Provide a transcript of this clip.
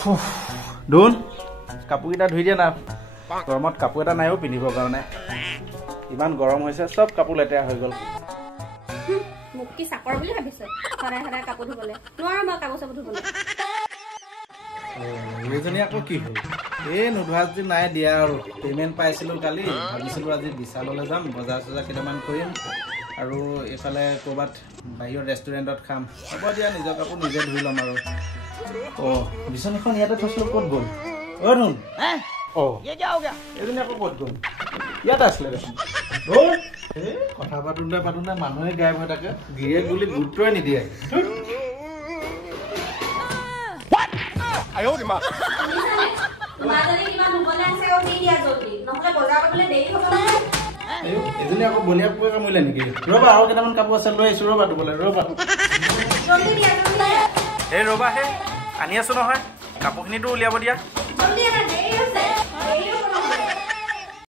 ধুন কাপোৰকেইটা ধুই দিয়া না গৰমত কাপোৰ এটা নাইও পিন্ধিবৰ কাৰণে ইমান গৰম হৈছে সব কাপোৰ লেতেৰা হৈ গ'ল মোক কি চাকৰ বুলি ভাবিছে সদায় সদায় কাপোৰ ধুবলৈ নোৱাৰো মই কাপোৰ চাপোৰ ধুবলৈ এইজনী আকৌ কি হ'ল এই নোধোৱা যদি নাই দিয়া আৰু পে'মেণ্ট পাইছিলোঁ কালি ভাবিছিলোঁ আজি বিশাললৈ যাম বজাৰ চজাৰ কেইটামান কৰিম আৰু এইফালে ক'ৰবাত বাহিৰৰ ৰেষ্টুৰেণ্টত খাম হ'ব দিয়া নিজৰ কাপোৰ নিজে ধুই ল'ম আৰু অঁ বিচনীখন ইয়াতে থৈছিলোঁ ক'ত গ'ল অ' ধুন অঁ এইজনী আকৌ ক'ত গ'ল ইয়াত আছিলে দেখোন এই কথা পাতোঁতে মানুহে গায়ব হৈ থাকে গিৰিয়েক বুলি গুৰুত্বই নিদিয়ে এজনী আকৌ বনিয়া পুৱে কামুৰিলে নেকি ৰ'বা আৰু কেইটামান কাপোৰ আছে লৈ আহিছোঁ ৰ'বা ধুবলৈ ৰ'বা এই ৰ'বা হে আনি আছোঁ নহয় কাপোৰখিনিতো উলিয়াব দিয়া